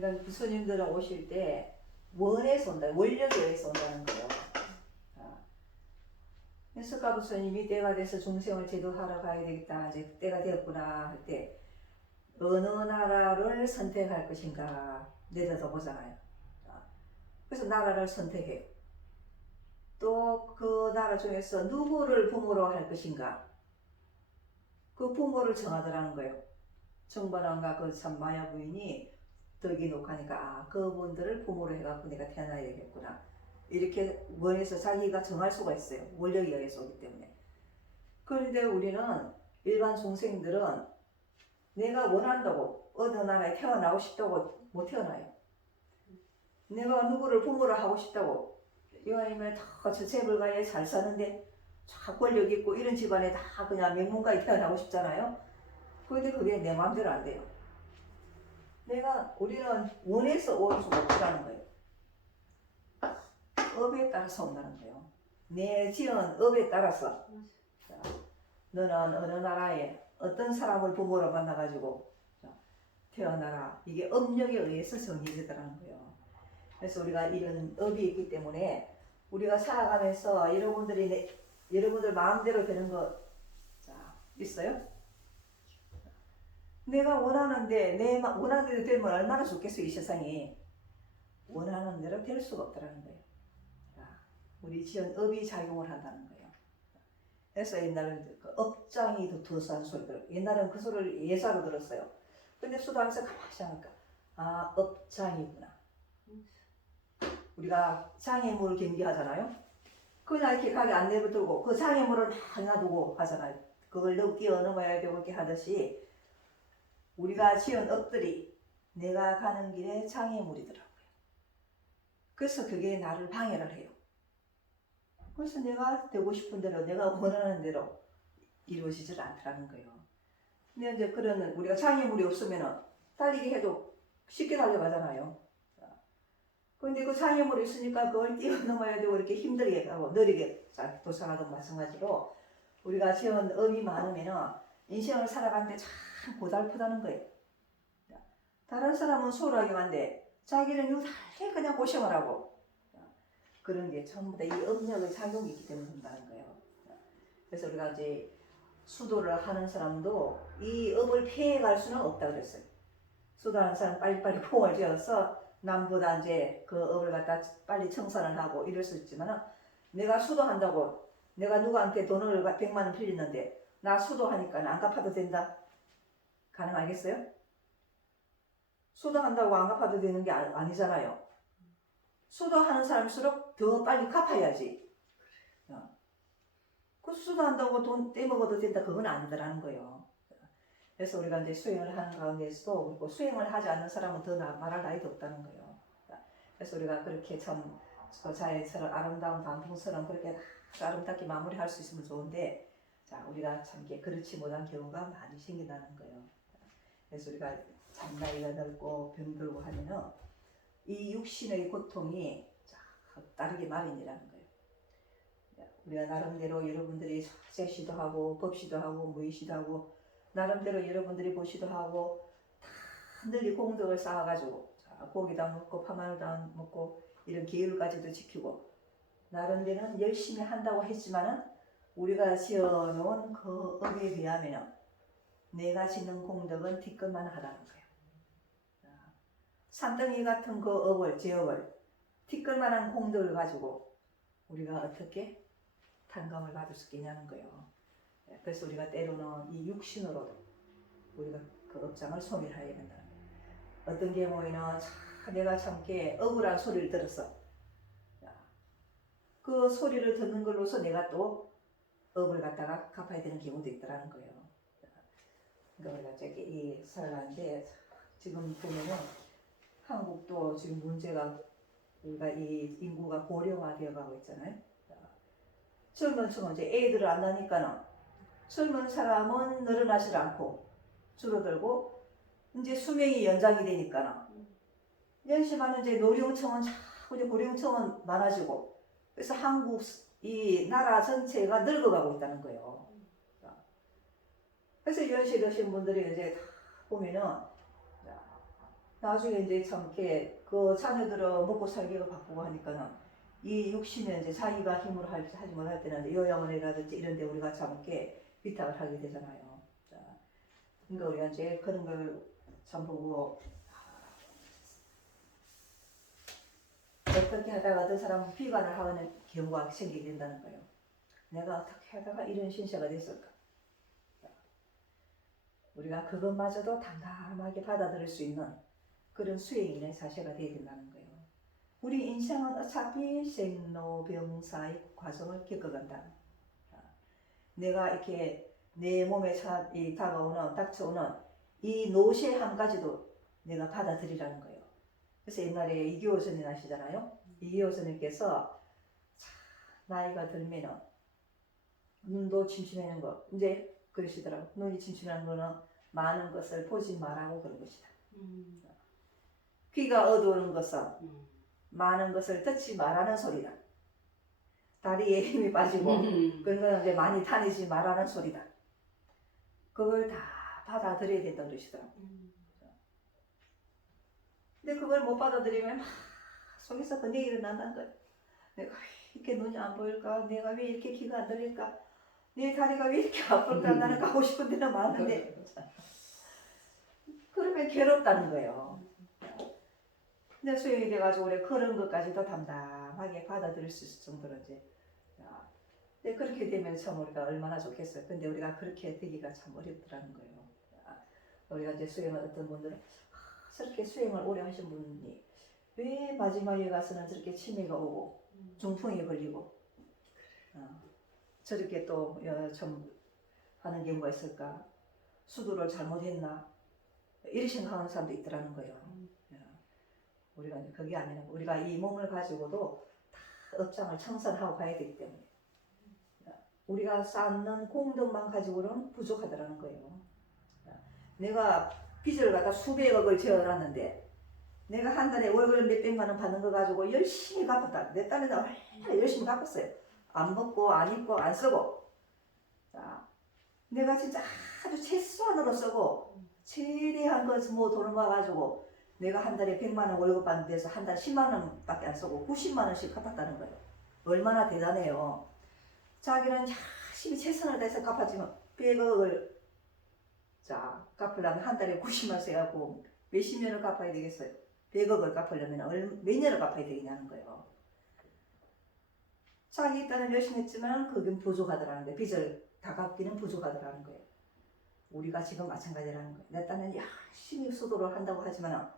그러니까 부처님들은 오실 때 원에서 온다, 원력에 의해서 온다는 거예요. 석가 부처님이 때가 돼서 중생을 제도하러 가야 되겠다, 이제 때가 되었구나 할 때 어느 나라를 선택할 것인가 내려다보잖아요. 그래서 나라를 선택해요. 또 그 나라 중에서 누구를 부모로 할 것인가 그 부모를 정하더라는 거예요. 정반왕과 그 참 마야 부인이 덕이 녹하니까 그분들을 부모로 해갖고 내가 태어나야 되겠구나 이렇게 원해서 자기가 정할 수가 있어요. 원력에 의해서 오기 때문에. 그런데 우리는 일반 중생들은 내가 원한다고 어느 나라에 태어나고 싶다고 못 태어나요. 내가 누구를 부모로 하고 싶다고 이왕이면 다 저체불가에 잘 사는데 쫙 권력 있고 이런 집안에 다 그냥 명문가에 태어나고 싶잖아요. 그런데 그게 내 마음대로 안 돼요. 우리는 원해서 올 수가 없다는 거예요. 업에 따라서 온다는 거예요. 내 지은 업에 따라서. 자, 너는 어느 나라에 어떤 사람을 부모로 만나가지고 태어나라. 이게 업력에 의해서 정해지더라는 거예요. 그래서 우리가 이런 업이 있기 때문에 우리가 살아가면서 여러분들 마음대로 되는 거 있어요? 내가 원하는데 내 원하는 대로 되면 얼마나 좋겠어요. 이 세상이. 원하는 대로 될 수가 없더라는 거예요. 우리 지은 업이 작용을 한다는 거예요. 그래서 옛날에 그 업장이 더 도수한 소리들, 옛날에는 그 소리를 예사로 들었어요. 근데 수도하면서 가만히 생각하니까 업장이구나. 우리가 장애물 경기하잖아요. 그냥 이렇게 가게 안 내버두고 그 장애물을 막 놔두고 하잖아요. 그걸 넘어야 되고 이렇게 하듯이 우리가 지은 업들이 내가 가는 길에 장애물이더라고요. 그래서 그게 나를 방해를 해요. 그래서 내가 되고 싶은 대로 내가 원하는 대로 이루어지질 않더라는 거예요. 근데 이제 그런 우리가 장애물이 없으면 달리기 해도 쉽게 달려가잖아요. 근데 그 장애물이 있으니까 그걸 뛰어넘어야 되고 이렇게 힘들게 하고 느리게 도착하던 마찬가지로 우리가 지은 업이 많으면 인생을 살아가는데 참 고달프다는 거예요. 다른 사람은 수월하기만 한데 자기는 유달리 그냥 고생을 하고 그런 게 전부 다 이 업력의 작용이 있기 때문에 그런다는 거예요. 그래서 우리가 이제 수도를 하는 사람도 이 업을 피해갈 수는 없다 그랬어요. 수도하는 사람 빨리빨리 공을 지어서 남보다 이제 그 업을 갖다 빨리 청산을 하고 이럴 수 있지만은 내가 수도한다고 내가 누구한테 돈을 100만 원 빌리는데 나 수도하니까 안 갚아도 된다? 가능하겠어요? 수도한다고 안 갚아도 되는 게 아니잖아요. 수도하는 사람일수록 더 빨리 갚아야지. 그 수도한다고 돈 떼먹어도 된다? 그건 아니더라는 거예요. 그래서 우리가 이제 수행을 하는 가운데서도 그리고 수행을 하지 않는 사람은 더 말할 나위도 없다는 거예요. 그래서 우리가 그렇게 참 자연처럼 아름다운 단풍처럼 그렇게 아름답게 마무리할 수 있으면 좋은데 우리가 참 그렇지 못한 경우가 많이 생긴다는 거예요. 그래서 우리가 장나이가 넓고 병들고 하면은 이 육신의 고통이 다르게 마련이라는 거예요. 우리가 나름대로 여러분들이 세시도 하고 법시도 하고 무의시도 하고 나름대로 여러분들이 보시도 하고 다 널리 공덕을 쌓아가지고 고기도 안 먹고 파마늘도 안 먹고 이런 계율까지도 지키고 나름대로는 열심히 한다고 했지만은 우리가 지어놓은 그 업에 비하면 내가 짓는 공덕은 뒤끝만 하다는 거예요. 산더미 같은 그 업을 제업을 뒤끝만한 공덕을 가지고 우리가 어떻게 탕감을 받을 수 있냐는 거예요. 그래서 우리가 때로는 이 육신으로도 우리가 그 업장을 소멸해야 된다는 거예요. 어떤 경우에는 내가 참게 억울한 소리를 들었어. 그 소리를 듣는 걸로서 내가 또 업을 갖다가 갚아야 되는 경우도 있더라는 거예요. 그러니까 우리가 이 살아가는데 지금 보면은 한국도 지금 문제가 우리가 이 인구가 고령화되어 가고 있잖아요. 젊은 층은 이제 애들을 안 낳으니까는 젊은 사람은 늘어나질 않고 줄어들고 이제 수명이 연장이 되니까는 연심하는 이제 노령층은 자꾸 이제 고령층은 많아지고 그래서 한국 이 나라 전체가 늙어가고 있다는 거예요. 그래서 연세 드신 분들이 이제 다 보면은 나중에 이제 참 이렇게 그 자녀들은 먹고 살기가 바쁘고 하니까는 이 육신은 이제 자기가 힘으로 하지 못할 때는 이제 요양원이라든지 이런 데 우리가 참 이렇게 위탁을 하게 되잖아요. 자, 그러니까 우리가 이제 그런 걸 참 보고 어떻게 하다가 그 사람 비관을 하는 경우가 생기게 된다는 거예요. 내가 어떻게 하다가 이런 신세가 됐을까? 우리가 그것마저도 담담하게 받아들일 수 있는 그런 수행인의 자세가 되어야 된다는 거예요. 우리 인생은 어차피 생로병사의 과정을 겪어간다. 내가 이렇게 내 몸에 닥쳐오는 이 노쇠함까지도 내가 받아들이라는 거예요. 그래서 옛날에 이규호 스님 아시잖아요. 이규호 스님께서 나이가 들면은 눈도 침침해는 거 이제 그러시더라고. 눈이 침침한 거는 많은 것을 보지 말라고 그런 것이다. 귀가 어두운 것은 많은 것을 듣지 말라는 소리다. 다리에 힘이 빠지고 그러니까 이제 많이 다니지 말라는 소리다. 그걸 다 받아들여야 된다고 그러시더라고. 근데 그걸 못 받아들이면 막 속에서 그 얘기를 난다는 거예요. 내가 왜 이렇게 눈이 안 보일까? 내가 왜 이렇게 귀가 안 들릴까? 내 다리가 왜 이렇게 아플까? 나는 가고 싶은 데는 많은데 그러면 괴롭다는 거예요. 근데 수행이 돼가지고 우리 그런 것까지도 담담하게 받아들일 수 있을 정도로 이제 근데 그렇게 되면 참 우리가 얼마나 좋겠어요. 근데 우리가 그렇게 되기가 참 어렵더라는 거예요. 우리가 이제 수행을 어떤 분들은 저렇게 수행을 오래 하신 분이 왜 마지막에 가서는 저렇게 치매가 오고 중풍이 걸리고 저렇게 또 좀 하는 경우가 있을까? 수도를 잘못했나? 이렇게 생각하는 사람도 있더라는 거예요. 우리가 이제 그게 아니라 우리가 이 몸을 가지고도 다 업장을 청산하고 가야 되기 때문에 우리가 쌓는 공덕만 가지고는 부족하더라는 거예요. 내가 빚을 갖다 수백억을 지어놨는데 내가 한 달에 월급 몇백만 원 받는 거 가지고 열심히 갚았다. 내 딴에는 얼마나 열심히 갚았어요. 안 먹고 안 입고 안 쓰고 자, 내가 진짜 아주 최소한으로 쓰고 최대한 뭐 돈을 모아가지고 내가 한 달에 100만 원 월급 받는 데서 한 달 10만 원밖에 안 쓰고 90만 원씩 갚았다는 거예요. 얼마나 대단해요. 자기는 열심히 최선을 다해서 갚았지만 100억을 자 갚으려면 한 달에 90만 원 써야고 몇십 년을 갚아야 되겠어요. 100억을 갚으려면 몇 년을 갚아야 되겠냐는 거예요. 자기 일단은 열심히 했지만 그건 부족하더라는 거예요. 빚을 다 갚기는 부족하더라는 거예요. 우리가 지금 마찬가지라는 거예요. 내 딴은 열심히 수도를 한다고 하지만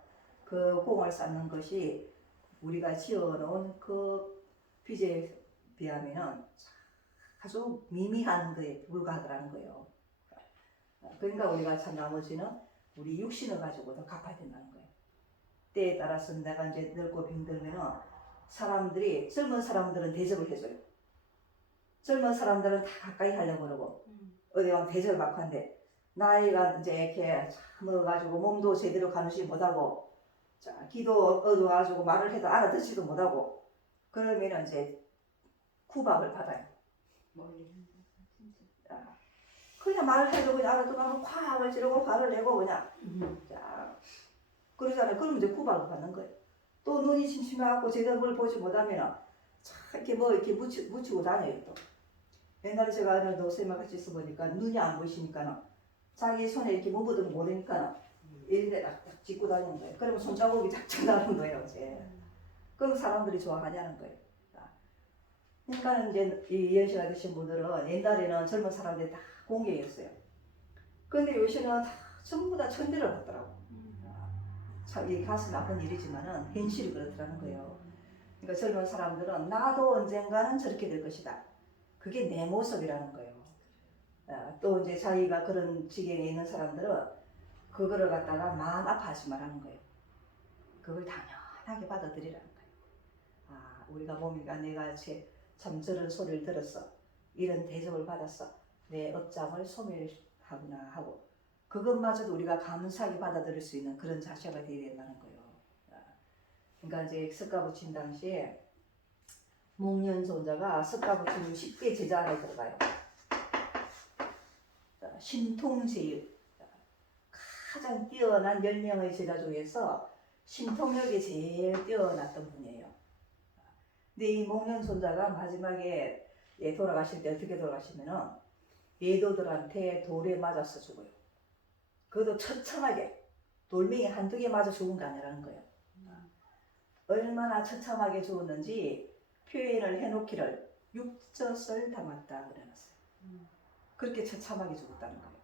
그 공을 쌓는 것이 우리가 지어놓은 그 빚에 비하면 아주 미미한 거에 불과하더라는 거예요. 그러니까 우리가 참 나머지는 우리 육신을 가지고도 갚아야 된다는 거예요. 때에 따라서 내가 이제 늙고 병들면 사람들이 젊은 사람들은 대접을 해줘요. 젊은 사람들은 다 가까이 하려고 그러고 어디 가면 대접을 받고 한데 나이가 이제 이렇게 먹어가지고 몸도 제대로 가누지 못하고 자, 귀도 어두워가지고 말을 해도 알아듣지도 못하고 그러면 이제 구박을 받아요. 그냥 말을 해도 그냥 알아듣으면 콱을 지르고 화를 내고 그냥 자, 그러잖아요. 그러면 이제 구박을 받는 거예요. 또 눈이 침침해갖고 제대로 뭘 보지 못하면 이렇게 뭐 이렇게 묻히고 다녀요 또. 옛날에 제가 아는 노쌤과 같이 있어보니까 눈이 안 보이시니까 자기 손에 이렇게 묻어도 모르니까 이런데 딱 짚고 다니는 거예요. 그러면 손자국이 작작 나는 거예요. 이제. 그럼 사람들이 좋아하냐는 거예요. 그러니까 이제 이 연세가 드신 분들은 옛날에는 젊은 사람들이 다 공경이었어요. 그런데 요새는 다 전부 다 천대를 받더라고. 참 이 가슴 아픈 일이지만은 현실이 그렇더라는 거예요. 그러니까 젊은 사람들은 나도 언젠가는 저렇게 될 것이다. 그게 내 모습이라는 거예요. 또 이제 자기가 그런 지경에 있는 사람들은 그거를 갖다가 마음 아파하지 말라는 거예요. 그걸 당연하게 받아들이라는 거예요. 우리가 몸이가 내가 참 저런 소리를 들었어. 이런 대접을 받았어. 내 업장을 소멸하구나 하고 그것마저도 우리가 감사하게 받아들일 수 있는 그런 자세가 되어야 된다는 거예요. 그러니까 이제 석가부친 당시에 목련손자가 석가부친 10개 제자 안에 들어가요. 신통제육 가장 뛰어난 10명의 제자 중에서 신통력이 제일 뛰어났던 분이에요. 근데 이 목련손자가 마지막에 돌아가실 때 어떻게 돌아가시면은 예도들한테 돌에 맞아서 죽어요. 그것도 처참하게 돌멩이 한두 개 맞아 죽은 게 아니라는 거예요. 얼마나 처참하게 죽었는지 표현을 해놓기를 육젖을 담았다 그래놨어요. 그렇게 처참하게 죽었다는 거예요.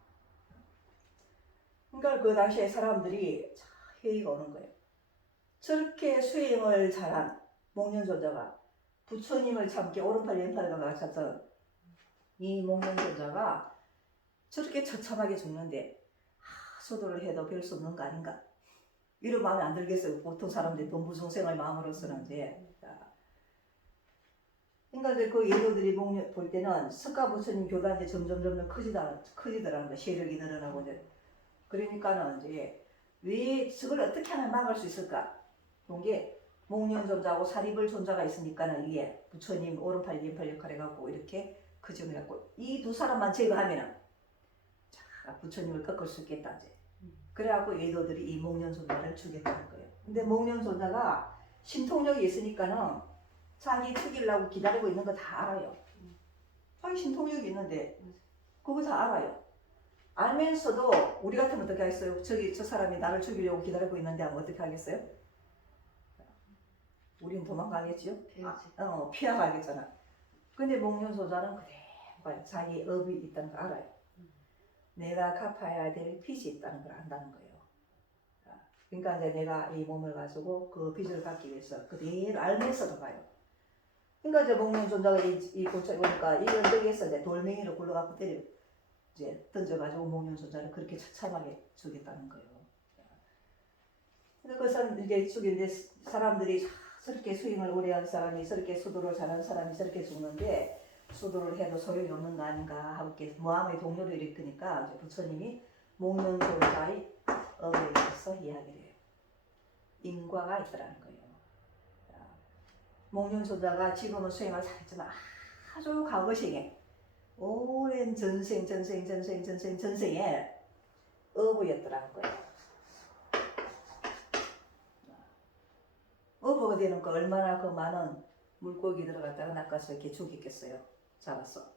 그러니까 그 당시에 사람들이 회의가 오는 거예요. 저렇게 수행을 잘한 목련손자가 부처님을 참게 오른팔 왼팔을 가르쳤던 이 목련손자가 저렇게 처참하게 죽는데 수도를 해도 별 수 없는 거 아닌가? 이런 마음이 안 들겠어요. 보통 사람들이 돈부중생을 마음으로서는 이제. 그러니까 이제 그 예도들이 볼 때는 석가 부처님 교단이 점점 커지더라는 거예요. 세력이 늘어나고 이제. 그러니까는 이제 왜 저걸 어떻게 하면 막을 수 있을까? 그런 게 목련손자하고 사리불 손자가 있으니까는 이게 부처님 오른팔 왼팔 역할을 해갖고 이렇게 커지고 해갖고 이 두 사람만 제거하면은 자 부처님을 꺾을 수 있겠다 이제. 그래갖고 예도들이 이 목련손자를 죽였다는 거예요. 근데 목련손자가 신통력이 있으니까는 자기 죽이려고 기다리고 있는 거 다 알아요. 자기 신통력이 있는데 그거 다 알아요. 알면서도 우리 같으면 어떻게 하겠어요? 저 사람이 나를 죽이려고 기다리고 있는데 하면 어떻게 하겠어요? 우리는 도망가겠지요? 피하가겠잖아. 근데 목련손자는 그대로 자기 업이 있다는 걸 알아요. 내가 갚아야 될 빚이 있다는 걸 안다는 거예요. 그러니까 이제 내가 이 몸을 가지고 그 빚을 갚기 위해서 그대로 알면서도 가요. 그러니까 이제 목련손자가 이 고쳐 보니까 이 언덕에서 이제 돌멩이로 굴러갖고 이제 던져가지고 목련손자를 그렇게 처참하게 죽였다는 거예요. 근데 그 사람 이게 죽였는데 사람들이 저렇게 수행을 오래 한 사람이 저렇게 수도를 잘하는 사람이 저렇게 죽는데 수도를 해도 소용이 없는 거 아닌가 하고 모함의 동료를 일으키니까 이제 부처님이 목련손자의 업에 대해서 이야기를 해요. 인과가 있더라는 거예요. 목련손자가 지금은 수행을 잘했지만 아주 과거생에 오랜 전생에 어부였더라는 거예요. 어부가 되는 거 얼마나 그 많은 물고기 들어갔다가 낚아서 이렇게 죽였겠어요. 잡았어.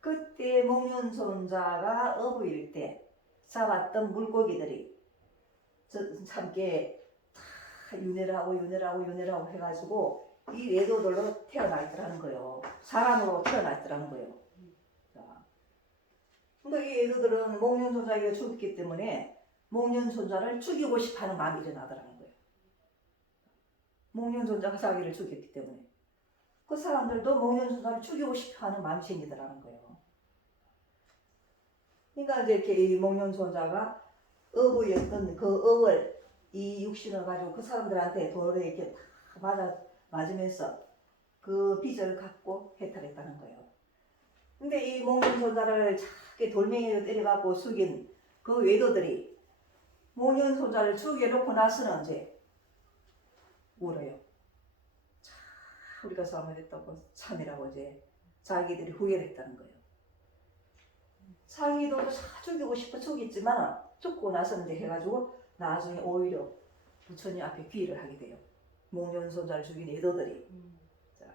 그때 목련손자가 어부일 때 잡았던 물고기들이 참게 다 윤회를 하고 해가지고 이 예도들로 태어나 있더라는 거예요. 사람으로 태어나 있더라는 거예요. 근데 이 예도들은 목련손자가 죽었기 때문에 목련손자를 죽이고 싶어하는 마음이 일어나더라는 거예요. 목련손자가 자기를 죽였기 때문에 그 사람들도 목련손자를 죽이고 싶어하는 마음이 생기더라는 거예요. 그러니까 이제 이렇게 이 목련손자가 어부였던 그 업을 이 육신을 가지고 그 사람들한테 돌에 이렇게 다 맞으면서 그 빚을 갚고 해탈했다는 거예요. 근데 이 목련손자를 작게 돌멩이로 때려갖고 죽인 그 외도들이 목련손자를 죽여놓고 나서는 이제 울어요. 우리가 잘못했다고 참이라고 이제 자기들이 후회를 했다는 거예요. 자기도 죽이고 싶어 죽였지만 죽고 나서 이제 해가지고 나중에 오히려 부처님 앞에 귀의를 하게 돼요. 목련손자를 죽인 애도들이. 자,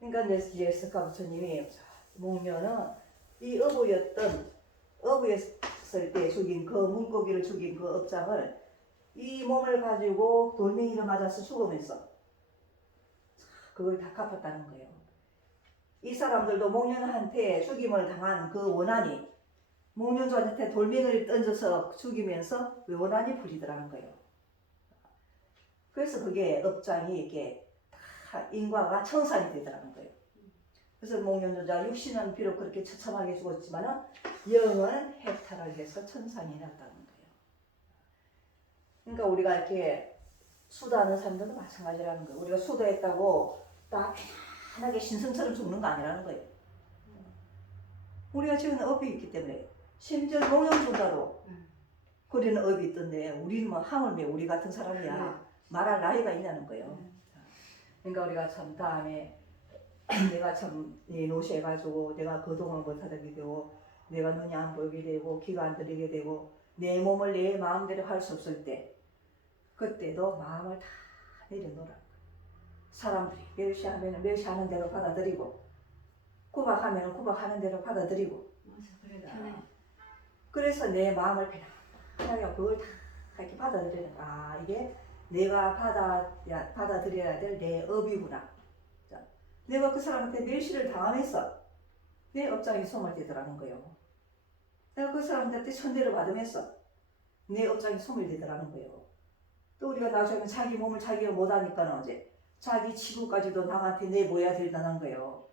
그러니까 이제 석가 부처님이 목련은 이 어부였을 때 죽인 그 물고기를 죽인 그 업장을 이 몸을 가지고 돌멩이를 맞아서 죽으면서 그걸 다 갚았다는 거예요. 이 사람들도 목련한테 죽임을 당한 그 원한이 목련손자한테 돌멩이를 던져서 죽이면서 원한이 풀리더라는 거예요. 그래서 그게 업장이 이렇게 다 인과가 청산이 되더라는 거예요. 그래서 목련손자 육신은 비록 그렇게 처참하게 죽었지만 영은 해탈을 해서 천상이 났다는 거예요. 그러니까 우리가 이렇게 수도하는 사람들도 마찬가지라는 거예요. 우리가 수도했다고 딱 편하게 신성처럼 죽는 거 아니라는 거예요. 우리가 지금 업이 있기 때문에 심지어 목련손자도 그리는 업이 있던데 우리는 뭐 하물며 우리 같은 사람이야 말할 나이가 있냐는 거예요. 그러니까 우리가 참 다음에 내가 참 노쇠해가지고 내가 거동을 못하게 되고 내가 눈이 안 보이게 되고 귀가 안 들리게 되고 내 몸을 내 마음대로 할 수 없을 때 그때도 마음을 다 내려놓으라. 사람들이 멸시하면 멸시하는 대로 받아들이고 구박하면 구박하는 대로 받아들이고 맞아, 그래 편해. 그래서 내 마음을 편하게 그걸 다 이렇게 받아들이는 거야. 아, 이게 내가 받아들여야 될 내 업이구나. 자, 내가 그 사람한테 멸시를 당하면서 내 업장이 소멸 되더라는 거예요. 내가 그 사람한테 천대를 받으면서 내 업장이 소멸되더라는 거예요. 또 우리가 나중에 자기 몸을 자기가 못하니까는 이제 자기 치부까지도 남한테 내보여야 된다는 거예요.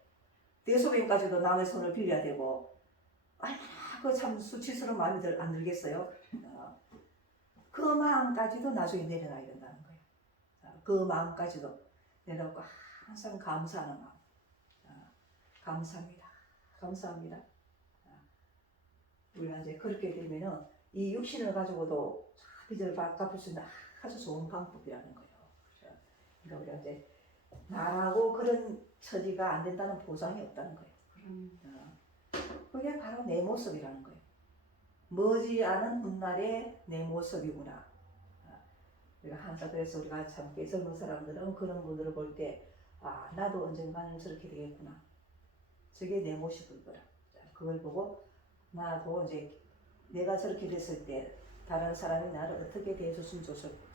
내 소변까지도 남의 손을 빌려야 되고 얼마나 그 참 수치스러운 마음이 안 들겠어요? 그 마음까지도 나중에 내려놔야 된다는 거예요. 그 마음까지도 내려놓고 항상 감사하는 마음. 감사합니다. 감사합니다. 우리가 이제 그렇게 되면은 이 육신을 가지고도 빚을 갚을 수 있는 아주 좋은 방법이라는 거예요. 그러니까 우리가 이제 나라고 그런 처지가 안 된다는 보장이 없다는 거예요. 그게 바로 내 모습이라는 거예요. 머지않은 훗날의 내 모습이구나. 우리가 항상 그래서 우리가 참 젊은 사람들은 그런 분들을 볼 때 아, 나도 언젠가는 저렇게 되겠구나. 저게 내 모습일 거라. 그걸 보고 나도 이제 내가 저렇게 됐을 때 다른 사람이 나를 어떻게 대해줬으면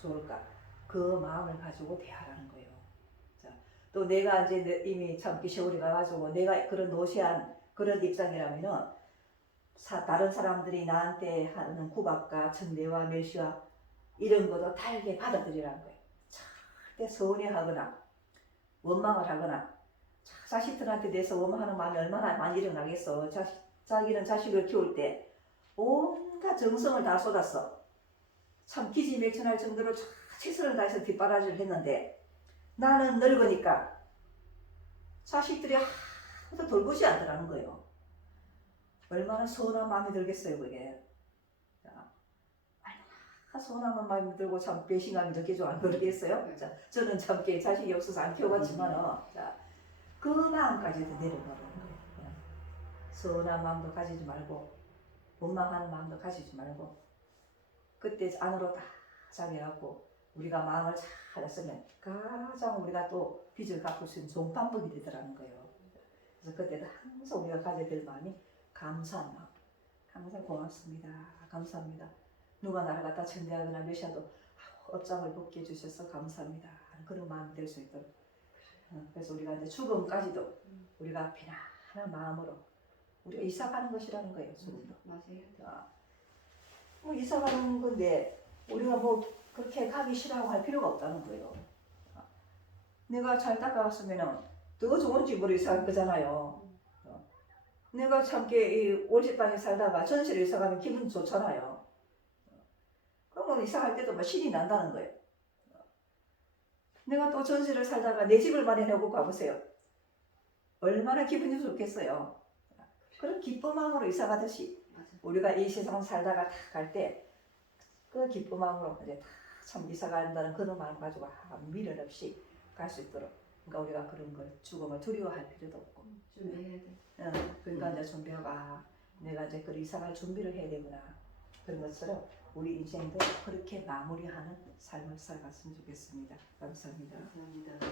좋을까. 그 마음을 가지고 대하라는 거예요. 자, 또 내가 이제 이미 참기 세월이 가가지고 내가 그런 노쇠한 그런 입장이라면은 다른 사람들이 나한테 하는 구박과 천대와 멸시와 이런 것도 달게 받아들이라는 거예요. 절대 서운해하거나 원망을 하거나 자식들한테 대해서 원망하는 마음이 얼마나 많이 일어나겠어. 자기는 자식을 키울 때 온갖 정성을 다 쏟았어. 참 기지맥진할 정도로 최선을 다해서 뒷바라지를 했는데 나는 늙으니까 자식들이 하나도 돌보지 않더라는 거예요. 얼마나 서운한 마음이 들겠어요, 그게. 얼마나 서운한 마음이 들고 참 배신감이 느껴져 안 그러겠어요? 자, 저는 참 자식이 없어서 안 키워봤지만은 그 마음까지도 내려놓는 거예요. 그냥. 서운한 마음도 가지지 말고 원망하는 마음도 가지지 말고 그때 안으로 다 자기하고 우리가 마음을 잘 했으면 가장 우리가 또 빚을 갚을 수 있는 좋은 방법이 되더라는 거예요. 그래서 그때도 항상 우리가 가져야 될 마음이 감사한 마음. 항상 고맙습니다. 감사합니다. 누가 나를 갖다 천대하거나 멸시해도 업장을 벗게 해주셔서 감사합니다. 그런 마음이 될 수 있도록. 그래서 우리가 이제 죽음까지도 우리가 편안한 마음으로 우리가 이사가는 것이라는 거예요. 죽음도. 맞아요. 뭐 이사가는 건데 우리가 뭐 그렇게 가기 싫어하고 할 필요가 없다는 거예요. 내가 잘 닦아갔으면 더 좋은 집으로 이사갈 거잖아요. 내가 참게 이 월세방에 살다가 전세로 이사가면 기분 좋잖아요. 그러면 이사갈 때도 막 신이 난다는 거예요. 내가 또 전세를 살다가 내 집을 마련하고 가보세요. 얼마나 기분이 좋겠어요. 그런 기쁜 마음으로 이사가듯이 우리가 이 세상 살다가 다 갈 때 그 기쁜 마음으로 이제 다 참 이사간다는 그런 마음 가지고 미련 없이 갈 수 있도록. 그러니까 우리가 그런 걸 죽음을 두려워할 필요도 없고. 준비해야 돼. 그러니까 이제 준비하고 내가 이제 그 이사갈 준비를 해야 되구나. 그런 것처럼 우리 인생도 그렇게 마무리하는 삶을 살았으면 좋겠습니다. 감사합니다. 감사합니다.